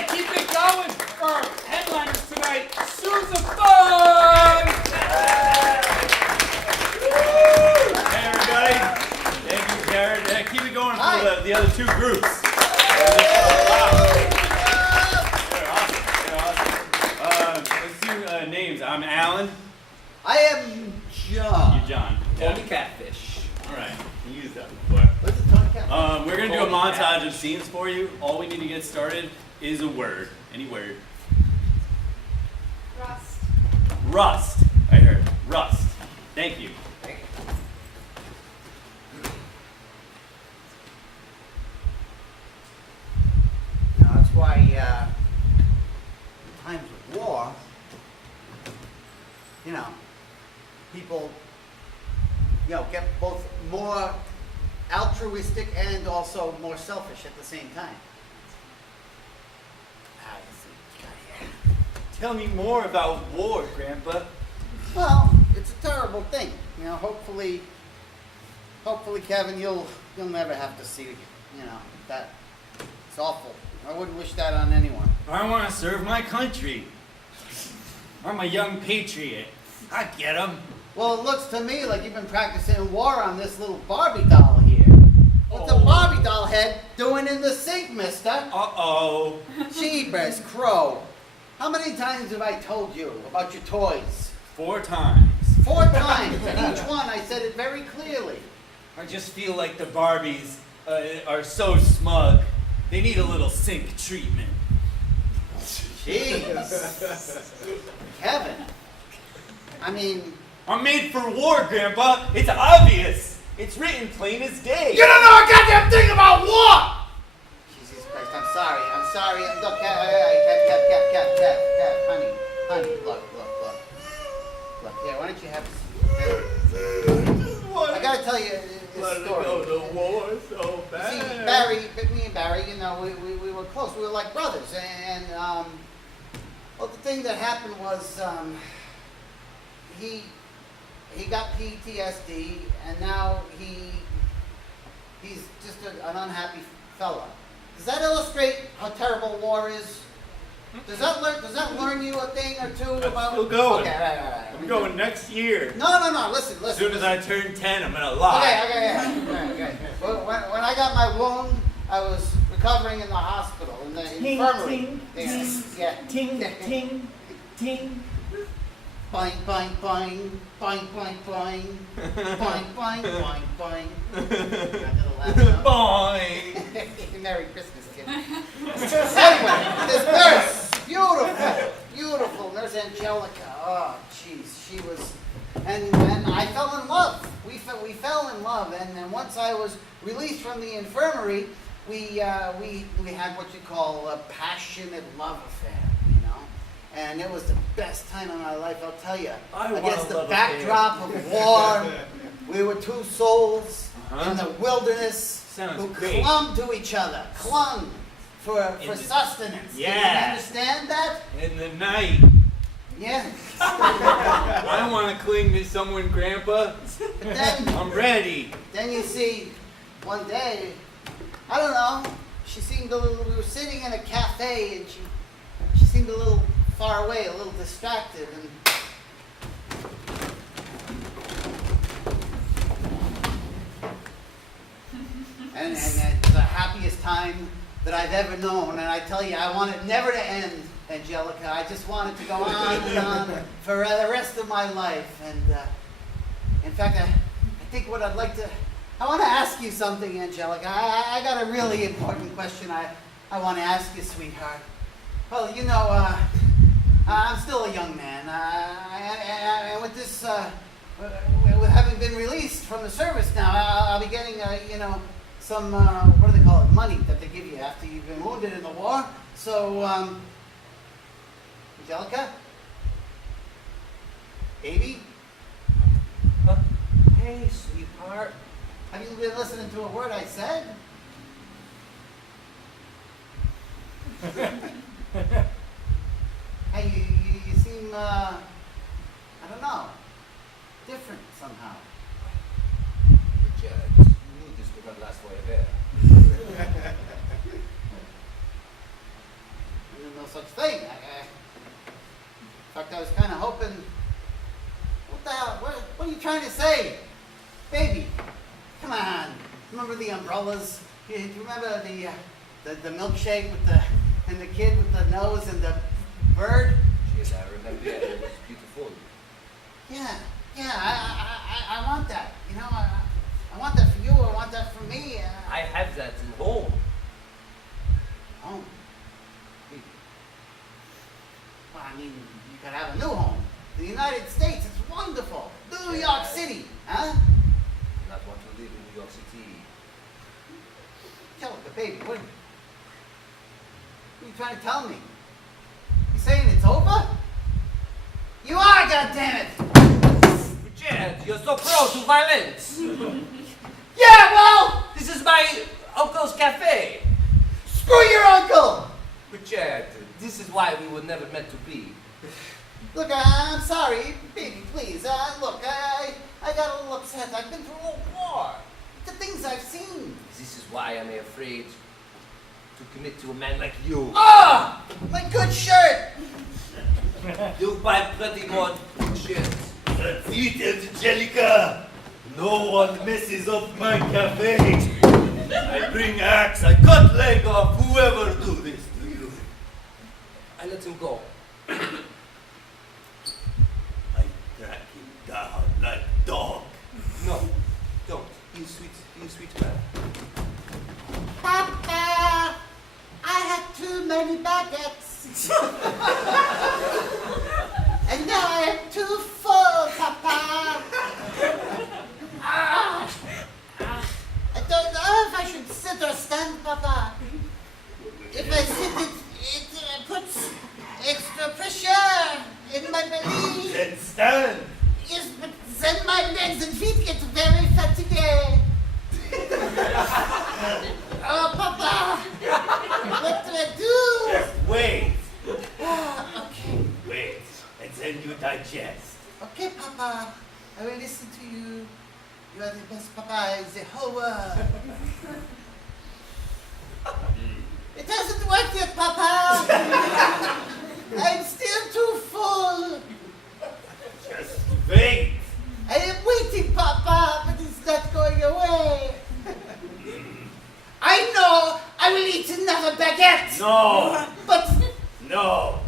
right, keep it going for our headliners tonight, Sousa Funs! Hey everybody, thank you Jared. Keep it going for the other two groups. Awesome. Let's do names. I'm Alan. I am John. You're John. Tony Catfish. Alright, you used that before. What's the Tony Catfish? We're going to do a montage of scenes for you. All we need to get started is a word. Any word. Rust. Rust. I heard. Rust. Thank you. Now, that's why in times of war, people, get both more altruistic and also more selfish at the same time. Tell me more about war, Grandpa. Well, it's a terrible thing. Hopefully, Kevin, you'll never have to see, that. It's awful. I wouldn't wish that on anyone. I want to serve my country. I'm a young patriot. I get him. Well, it looks to me like you've been practicing war on this little Barbie doll here. What's a Barbie doll head doing in the sink, mister? Uh-oh. Jeebus crow. How many times have I told you about your toys? 4 times. 4 times, and each one I said it very clearly. I just feel like the Barbies are so smug. They need a little sink treatment. Jeez. Kevin. I mean... I'm made for war, Grandpa. It's obvious. It's written plain as day. You don't know a goddamn thing about war! Jesus Christ, I'm sorry. Look, Kev, honey, look. Look, here, why don't you have this? What? I gotta tell you this Let it story. go to war so bad. See, me and Barry, we were close. We were like brothers. And, well, the thing that happened was, he got PTSD, and now he's just an unhappy fella. Does that illustrate how terrible war is? Does that learn you a thing or two about? Still going. Okay, right. I'm going next year. No. Listen. As soon as I turn 10, I'm gonna lie. Okay. When I got my wound, I was recovering in the hospital in the infirmary. Ting. Boing. Boing. Merry Christmas, kid. Anyway, this nurse, beautiful nurse Angelica. Oh, jeez, she was, and I fell in love. We fell in love, and then once I was released from the infirmary, we had what you call a passionate love affair. And it was the best time of my life, I'll tell you. Against the backdrop of war, we were 2 souls in the wilderness who clung to each other, clung for sustenance. Yeah. Do you understand that? In the night. Yeah. I want to cling to someone, Grandpa. But then, I'm ready. then you see, one day, I don't know, she seemed a little, we were sitting in a cafe, and she seemed a little far away, a little distracted, and it's the happiest time that I've ever known. And I tell you, I want it never to end, Angelica. I just want it to go on and on for the rest of my life. And in fact, I think what I want to ask you something, Angelica. I got a really important question I want to ask you, sweetheart. Well, I'm still a young man, and with this, with having been released from the service now, I'll be getting, some, what do they call it, money that they give you after you've been wounded in the war. So, Angelica? Baby? Hey, sweetheart. Have you been listening to a word I said? Hey, you seem, I don't know, different somehow. Muchas gracias por la no such thing. In fact, I was kind of hoping. What the hell? What are you trying to say, baby? Come on. Remember the umbrellas? Do you remember the milkshake with the kid with the nose and the bird? Yes, I remember it. It was beautiful. Yeah. I want that. You know, I want that for you. I want that for me. I have that in home. Home. Well, I mean, you could have a new home. The United States, it's wonderful. New York City, huh? I not want to live in New York City. Tell the baby, what are you trying to tell me? You saying it's over? You are, goddammit! Richard, you're so prone to violence. Yeah, well, This is my uncle's cafe. screw your uncle! Richard, this is why we were never meant to be. Look, I'm sorry, baby, please. Look, I got a little upset. I've been through a war. The things I've seen. This is why I'm afraid to commit to a man like you. Ah! My good shirt! You buy pretty good shirts. That's it, Angelica. No one messes up my cafe. I bring axe, I cut leg off whoever do this to you. I let him go. I track him down like dog. No, don't. He's sweet man. Papa! I had too many baguettes. And now I am too full, Papa. I don't know if I should sit or stand, Papa. If I sit, it puts extra pressure in my belly. Then stand. Yes, but then my legs and feet get very fatigued. Oh, Papa! What do I do? Just wait. Okay. Wait. And then you digest. Okay, Papa. I will listen to you. You are the best Papa in the whole world. It hasn't worked yet, Papa. I'm still too full. Just wait. I am waiting, Papa, but it's not going away. I know I will eat another baguette. No. But, No.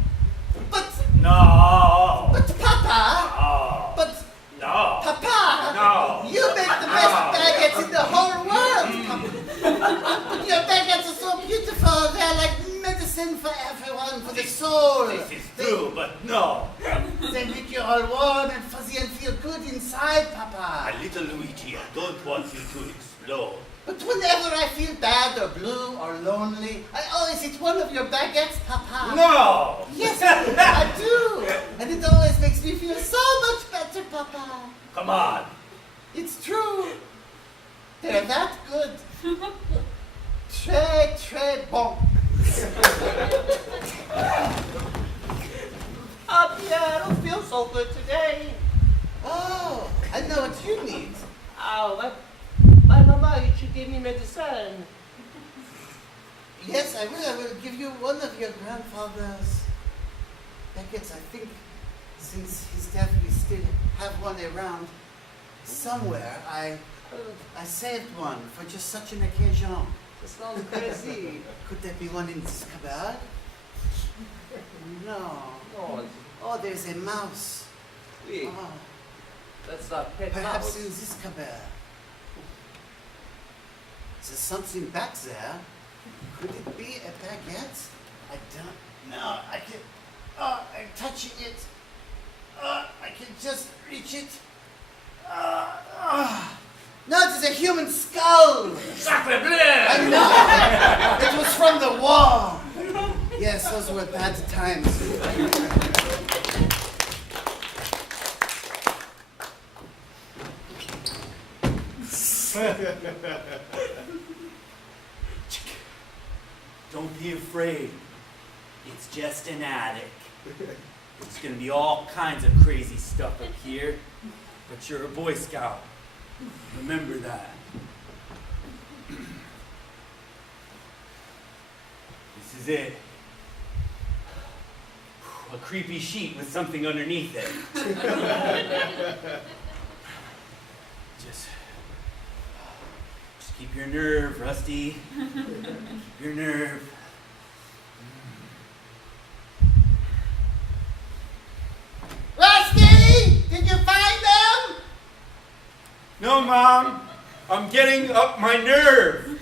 but, No. but, Papa. No. But, No. Papa. No. You make the best baguettes in the whole world, Papa. But your baguettes are so beautiful. They're like medicine for everyone, for the soul. This is true, but no. They make you all warm and fuzzy and feel good inside, Papa. A little Luigi, I don't want you to explode. But whenever I feel bad or blue or lonely, I always eat one of your baguettes, Papa. No. Yes, I do. And it always makes me feel so much better, Papa. Come on. It's true. They're that good. Très, très bon. Pierre, I don't feel so good today. Oh, I know what you need. Oh, my mama, she gave me medicine. Yes, I will. I will give you one of your grandfather's baguettes. I think since his death, we still have one around somewhere. I saved one for just such an occasion. That sounds crazy. Could there be one in this cupboard? No. No, Oh, there's a mouse. wait, Oh, that's a pet perhaps mouse. in this cupboard. There's something back there. Could it be a baguette? I don't know. I can. Oh, I'm touching it. I can just reach it. No, it's a human skull. Sacre bleu! I know. It was from the war. Yes, those were bad times. Don't be afraid. It's just an attic. There's gonna be all kinds of crazy stuff up here. But you're a Boy Scout. Remember that. This is it. a creepy sheet with something underneath it. Just keep your nerve, Rusty. Keep your nerve. Rusty, did you find them? No, Mom. I'm getting up my nerve.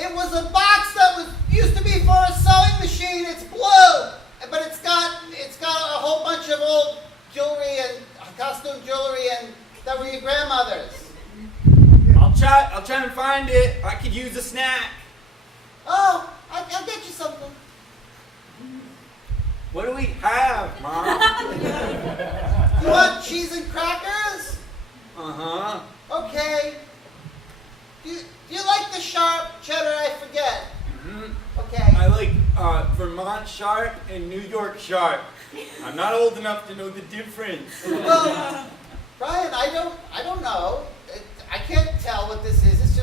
It was a box that used to be for a sewing machine. It's blue, but it's got a whole bunch of old jewelry and costume jewelry and that were your grandmother's. I'll try and find it. I could use a snack. Oh, I'll get you something. What do we have, Mom? You want cheese and crackers? Uh-huh. Okay. Do you like the sharp cheddar? I forget. Mm-hmm. Okay. I like Vermont sharp and New York sharp. I'm not old enough to know the difference. Well, Brian, I don't know. I can't tell what this is. It's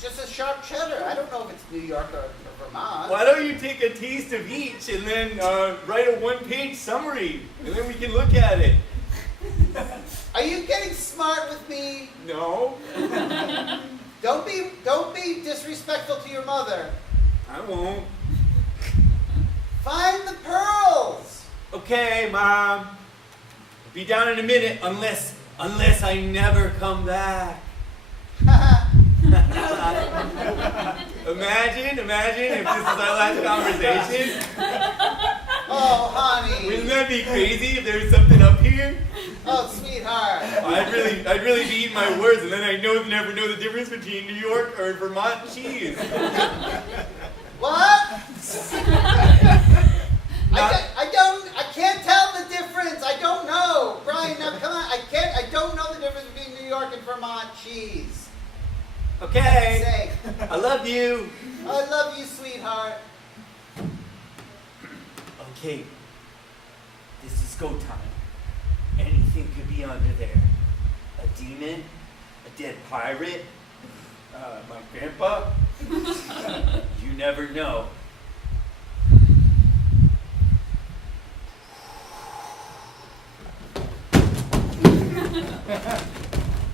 just a sharp cheddar. I don't know if it's New York or Vermont. Why don't you take a taste of each and then write a one-page summary, and then we can look at it. Are you getting smart with me? No. Don't be disrespectful to your mother. I won't. Find the pearls. Okay, Mom. I'll be down in a minute unless I never come back. Imagine if this is our last conversation. Oh, honey. Wouldn't that be crazy if there was something up here? Oh, sweetheart. I'd really be eating my words, and then I never know the difference between New York or Vermont cheese. What? I can't tell the difference. I don't know. Brian, now come on. I don't know the difference between New York and Vermont cheese. Okay. Say, I love you. I love you, sweetheart. Okay. This is go time. Anything could be under there. A demon, a dead pirate, my grandpa. You never know.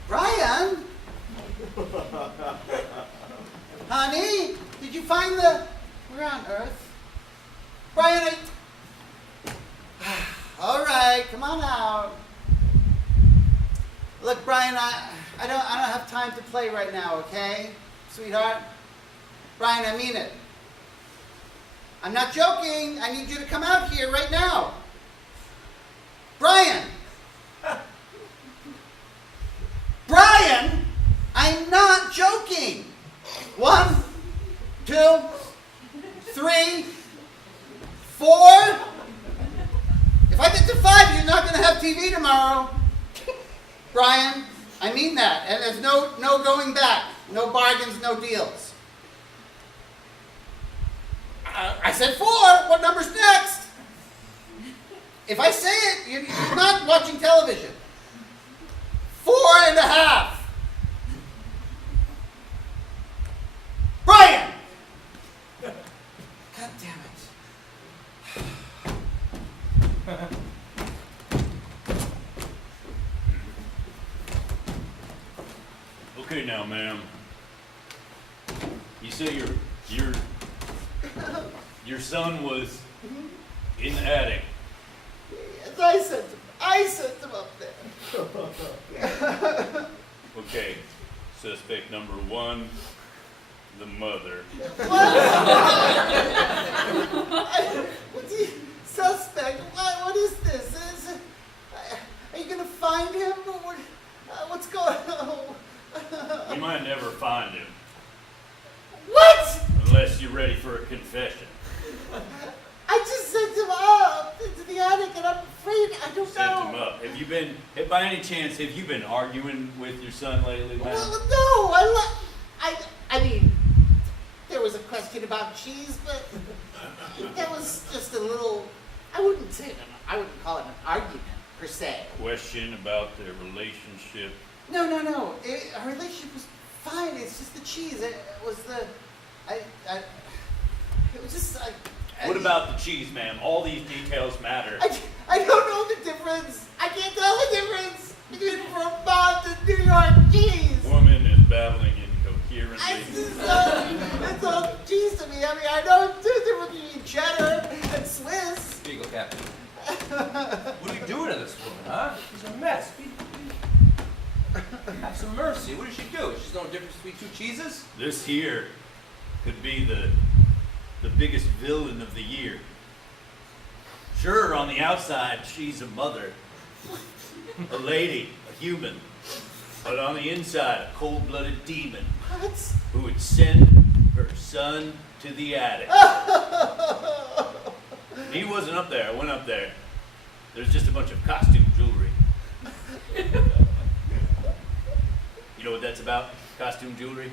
Brian? Honey, did you find the... Where on earth? Brian, all right, come on out. Look, Brian, I don't have time to play right now, okay? Sweetheart? Brian, I mean it. I'm not joking. I need you to come out here right now. Brian! Brian! I'm not joking. 1, 2, 3, 4. If I get to 5, you're not going to have TV tomorrow. Brian, I mean that. And there's no going back. No bargains, no deals. I said 4. What number's next? If I say it, you're not watching television. 4.5. Brian! God damn it. Okay now, ma'am. You say your son was in the attic. Yes, I sent him up there. Okay. Suspect number 1, the mother. What's he? Suspect? What is this? Are you going to find him? What's going on? You might never find him. What? Unless you're ready for a confession. I just sent him up into the attic and I'm afraid I don't Sent know. him up. Have you been, by any chance, have you been arguing with your son lately, ma'am? Well, no, I mean, there was a question about cheese, but that was just a little, I wouldn't call it an argument, per se. Question about their relationship. No. Our relationship was fine. It's just the cheese. It was the, it was just, What about the cheese, ma'am? All these details matter. I don't know the difference. I can't tell the difference between Vermont and New York cheese. Woman is babbling incoherently. It's all cheese to me. I mean, I know the difference between cheddar and Swiss. Here you go, Captain. What are you doing to this woman, huh? She's a mess. Have some mercy. What did she do? She's no difference between two cheeses? This here could be the biggest villain of the year. Sure, on the outside, she's a mother, a lady, a human. But on the inside, a cold-blooded demon What? who would send her son to the attic. He wasn't up there. I went up there. There's just a bunch of costume jewelry. You know what that's about? Costume jewelry?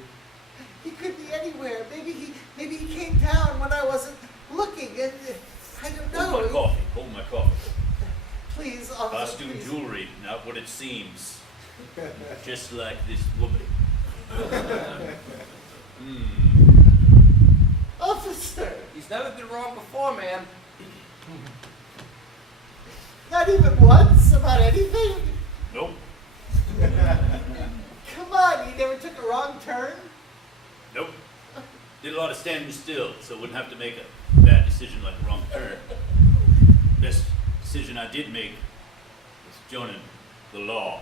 He could be anywhere. Maybe he came down when I wasn't looking. And I don't know. Hold my coffee. Hold my coffee. Please, officer, Costume please. jewelry, not what it seems. Just like this woman. Officer, He's never been wrong before, man. not even once about anything? Nope. Come on, you never took a wrong turn? Nope. Did a lot of standing still, so wouldn't have to make a bad decision like a wrong turn. Best decision I did make was joining the law.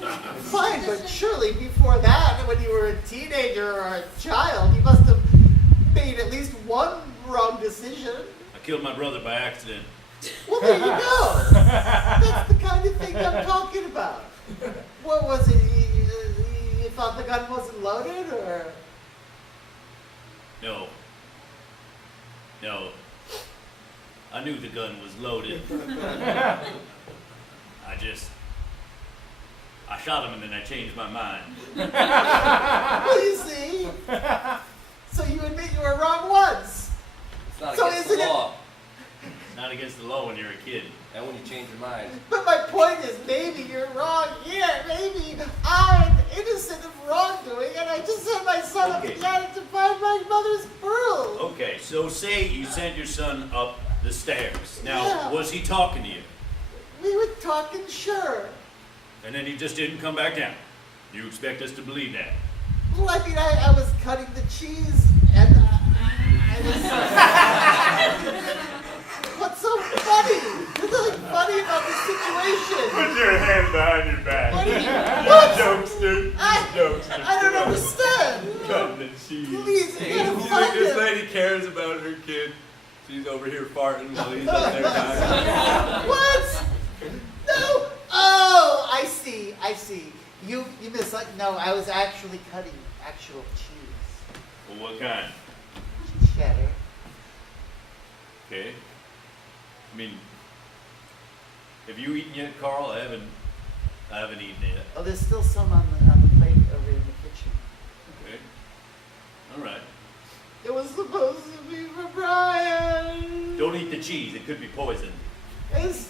Fine, but surely before that, when you were a teenager or a child, you must have made at least one wrong decision. I killed my brother by accident. Well, there you go. That's the kind of thing I'm talking about. What was it? You thought the gun wasn't loaded, or? No. I knew the gun was loaded. I shot him and then I changed my mind. Well, you see. So you admit you were wrong once. It's not So against the isn't it- law. It's not against the law when you're a kid. And when you change your mind. But my point is, maybe you're wrong here. Maybe I'm innocent of wrongdoing, and I just sent my son up Okay. the attic to find my mother's pearls. Okay, so say you sent your son up the stairs. Now, Yeah. was he talking to you? We were talking, sure. And then he just didn't come back down. You expect us to believe that? Well, I mean, I was cutting the cheese, and I was. What's so funny? There's nothing funny about the situation. Put your hand behind your back. What do you- what? Jokester. Jokester. I don't understand. Cutting the cheese. Please, you gotta You find think this him. lady cares about her kid? She's over here farting while he's up there dying. What? No. Oh, I see. You miss. No, I was actually cutting actual cheese. Well, what kind? Cheddar. Okay. I mean, have you eaten yet, Carl? I haven't eaten yet. Oh, there's still some on the plate over in the kitchen. Okay. All right. It was supposed to be for Brian. Don't eat the cheese. It could be poison. It's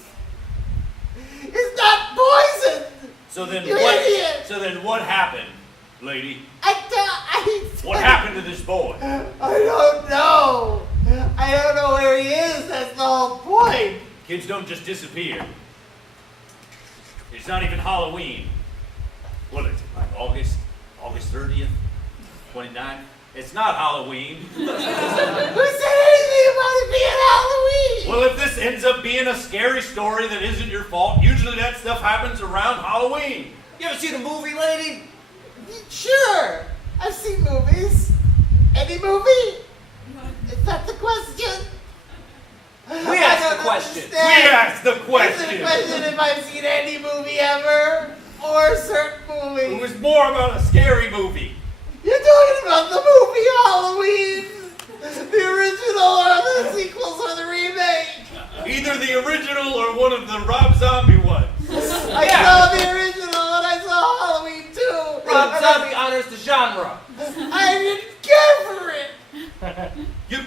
not poison. So then You what? idiot! So then what happened, lady? I What happened to this boy? I don't know. I don't know where he is. That's the whole point. Kids don't just disappear. It's not even Halloween. What is it? Like August 30th, 29th? It's not Halloween. Who said anything about it being Halloween? Well, if this ends up being a scary story that isn't your fault, usually that stuff happens around Halloween. You ever see the movie, lady? Sure. I've seen movies. Any movie? Is that the question? We asked the question. We asked the Is it a question. question if I've seen any movie ever? Or a certain movie? It was more about a scary movie. You're talking about the movie Halloween? The original or the sequels or the remake? Either the original or one of the Rob Zombie ones. I saw the original and I saw Halloween too. Rob And Zombie honors the genre. I didn't care for it. You.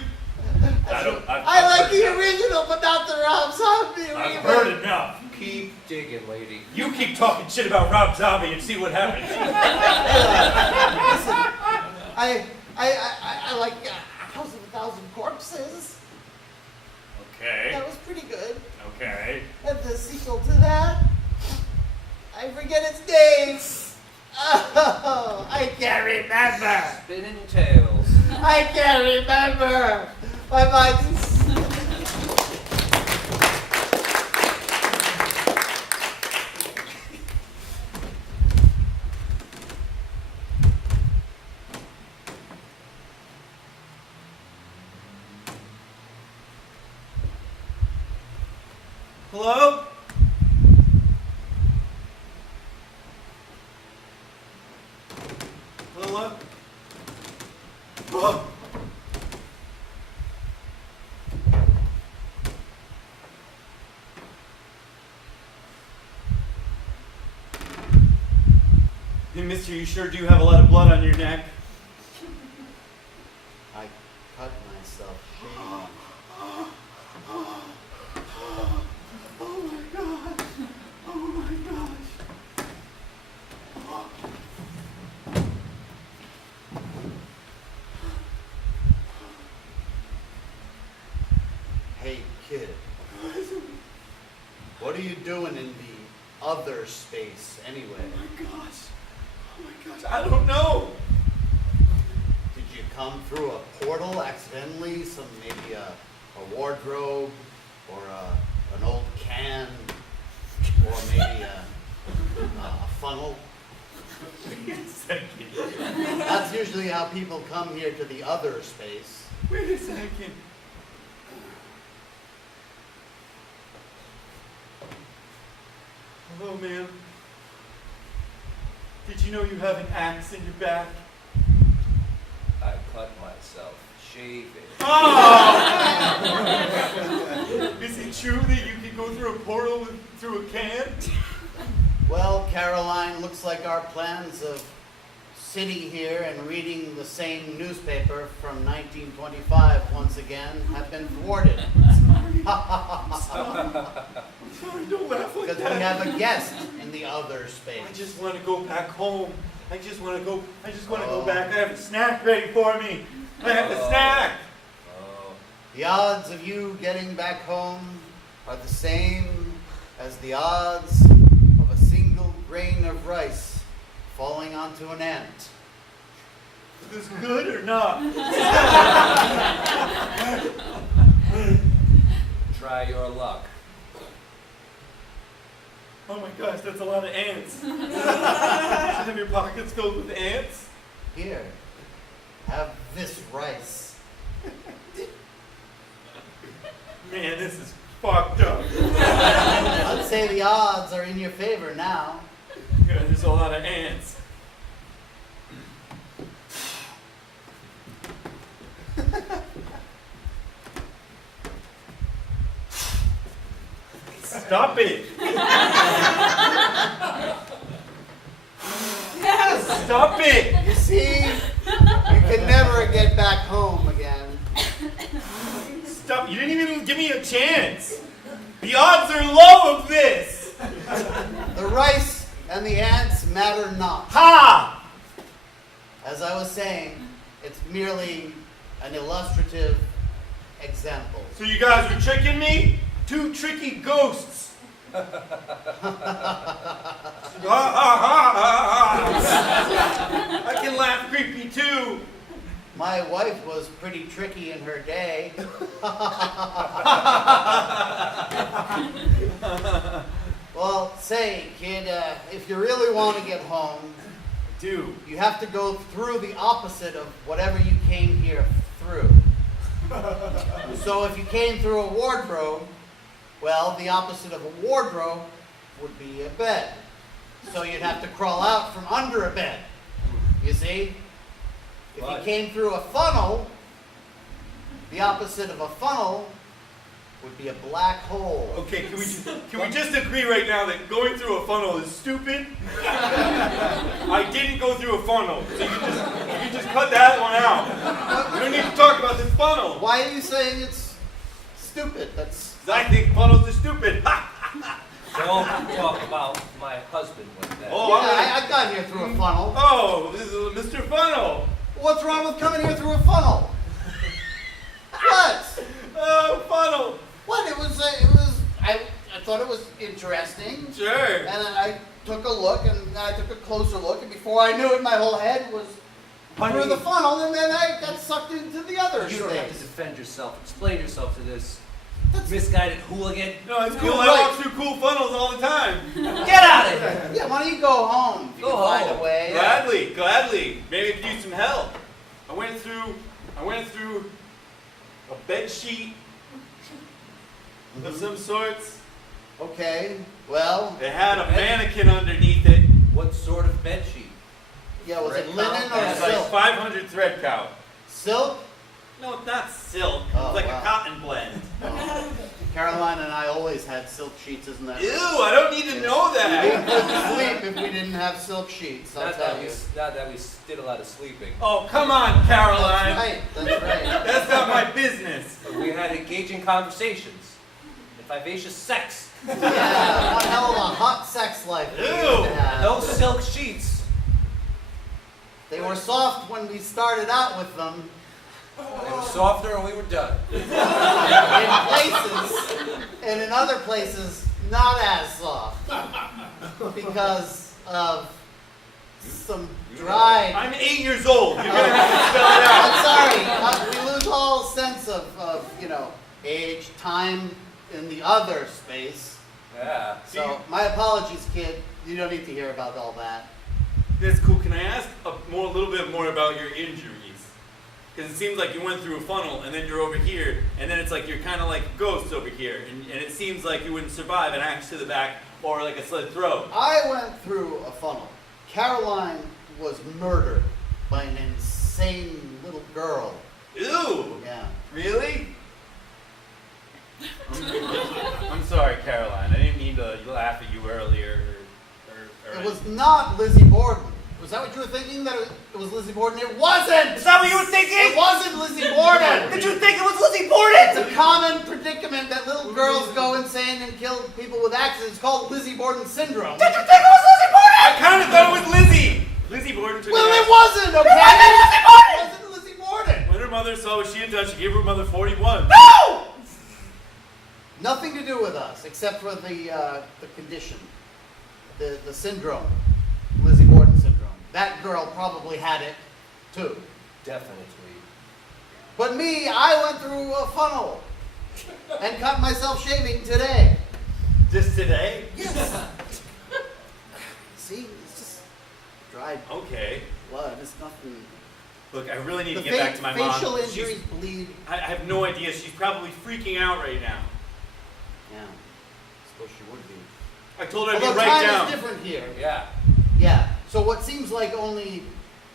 I've I like heard the enough. original, but not the Rob Zombie remake. I've heard enough. Keep digging, lady. You keep talking shit about Rob Zombie and see what happens. I like House of a Thousand Corpses. can't remember. Spinning tails. I can't remember. My mind is... Hello? Hello? Oh. Hey, mister, you sure do have a lot of blood on your neck. I cut myself shaving. Oh my god. Oh my gosh. Hey, kid. What are you doing in the other space anyway? Oh my gosh. Oh my gosh. I don't know. Did you come through a portal accidentally? Maybe a wardrobe or an old can or maybe a funnel? Wait a second. That's usually how people come here to the other space. Wait a second. Hello, ma'am. Did you know you have an axe in your back? I cut myself shaving. Oh! Is it true that you can go through a portal through a can? Well, Caroline, looks like our plans of sitting here and reading the same newspaper from 1925 once again have been thwarted. Sorry, don't laugh like Because we that. have a guest in the other space. I just want to go back home. I just want to go Oh. back. I have a snack ready for me. I have a snack. Oh, The odds of you getting back home are the same as the odds of a single grain of rice falling onto an ant. Is this good or not? try your luck. Oh my gosh, that's a lot of ants. Have your pockets filled with ants? Here, have this rice. Man, this is fucked up. I'd say the odds are in your favor now. Yeah, there's a lot of ants. Stop it! Stop it! You see, you can never get back home again. Stop! You didn't even give me a chance. The odds are low of this. The rice and the ants matter not. Ha! As I was saying, it's merely an illustrative example. So you guys are tricking me? Two tricky ghosts. Ha ha ha ha ha! I can laugh creepy too. My wife was pretty tricky in her day. Well, say, kid, if you really want to get home, Dude. you have to go through the opposite of whatever you came here through. So if you came through a wardrobe, well, the opposite of a wardrobe would be a bed. So you'd have to crawl out from under a bed. You see? If you came through a funnel, the opposite of a funnel would be a black hole. Okay, can we just agree right now that going through a funnel is stupid? I didn't go through a funnel, so you just cut that one out. We don't need to talk about this funnel. Why are you saying it's stupid? That's 'Cause I think funnels are stupid. Don't talk about my husband with that. Oh, yeah, I got here through a funnel. Oh, this is Mr. Funnel. What's wrong with coming here through a funnel? What? Oh, funnel. What? I thought thought it was interesting. Sure. And I took a look, and I took a closer look, and before I knew it, my whole head was through the funnel, and then I got sucked into the other You don't have to space. defend yourself. Explain yourself to this misguided hooligan. No, it's cool. You're I right. walk through cool funnels all the time. Get out of here! Yeah, why don't you go home if you Go can find home. a way? Gladly. Maybe I could use some help. I went through a bed sheet of some sorts. Okay, well, It had a mannequin underneath it. What sort of bed sheet? yeah, was it Red linen cow? or It's like silk? 500 thread count. Silk? No, it's not silk. Oh, It's like wow. a cotton blend. Caroline and I always had silk sheets, isn't that Ew, right? I don't need to know We that. couldn't sleep if we didn't have silk sheets, I'll Not tell that, you. not that we did a lot of sleeping. Oh, come on, Caroline. That's right. That's not my business. We had engaging conversations and vivacious sex. Yeah, one hell of a hot sex life we used to Ew. have. No silk sheets. They were soft when we started out with them. They were softer and we were done. In places, and in other places, not as soft. Because of some dry... I'm 8 years old. You're gonna have to spell it out. I'm sorry, we lose all sense of age, time, in the other space. Yeah. So, my apologies, kid. You don't need to hear about all that. That's cool. Can I ask a little bit more about your injuries? Because it seems like you went through a funnel and then you're over here, and then it's like you're kind of like a ghost over here, and it seems like you wouldn't survive an axe to the back or like a slit throat. I went through a funnel. Caroline was murdered by an insane little girl. Ew! Yeah. Really? I'm sorry, Caroline. I didn't mean to laugh at you earlier. Or It was not Lizzie Borden. Was that what you were thinking? That it was Lizzie Borden? It wasn't! Is that what you were thinking? It wasn't Lizzie Borden! Did you think it was Lizzie Borden? It's a common predicament that little girls go insane and kill people with axes. It's called Lizzie Borden syndrome. Did you think it was Lizzie Borden? I kind of thought it was Lizzie. Lizzie Borden took Well, an it axe. wasn't, okay? It wasn't Lizzie Borden! When her mother saw what she had done, she gave her mother 41. No! Nothing to do with us, except for the condition, the syndrome, Lizzie Borden syndrome. That girl probably had it too. Definitely. But me, I went through a funnel and cut myself shaving today. Just today? Yes. See, it's just dried Okay. blood. It's nothing. Look, I really need The to get back to my mom. facial She's- injuries bleed. I have no idea. She's probably freaking out right now. Yeah, I suppose she would be. I told her to Although be right time down. is different here. Yeah. Yeah. So what seems like only,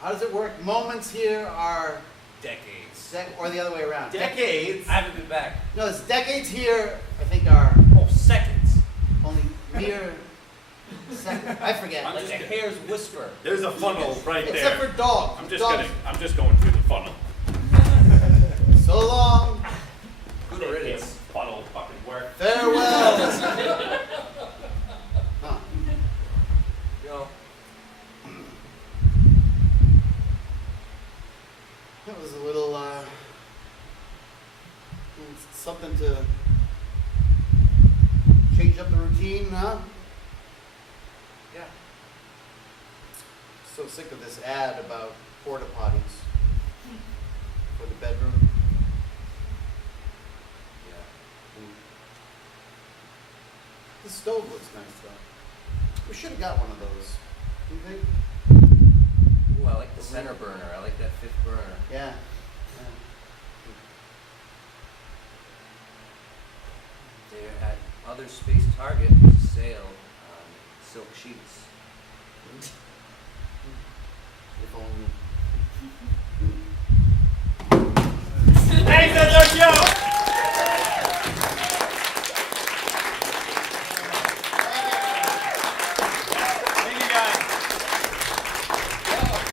how does it work? Moments here are, Decades. or the other way around. Decades. I haven't been back. No, it's decades here, I think, are Oh, seconds. only mere seconds. I forget. I'm Like just a kidding. hair's whisper. There's a funnel right Except there. for dogs. I'm just Dogs, kidding. I'm just going through the funnel. so long, Good riddance. Funnel fucking work. farewell. Huh. You know, That was a little, something to change up the routine, huh? yeah. So sick of this ad about porta potties for the bedroom. Yeah. The stove looks nice though. We should have got one of those. Do you think? Ooh, I like the center burner. I like that fifth burner. Yeah. There at Other Space Target, there's a sale on silk sheets.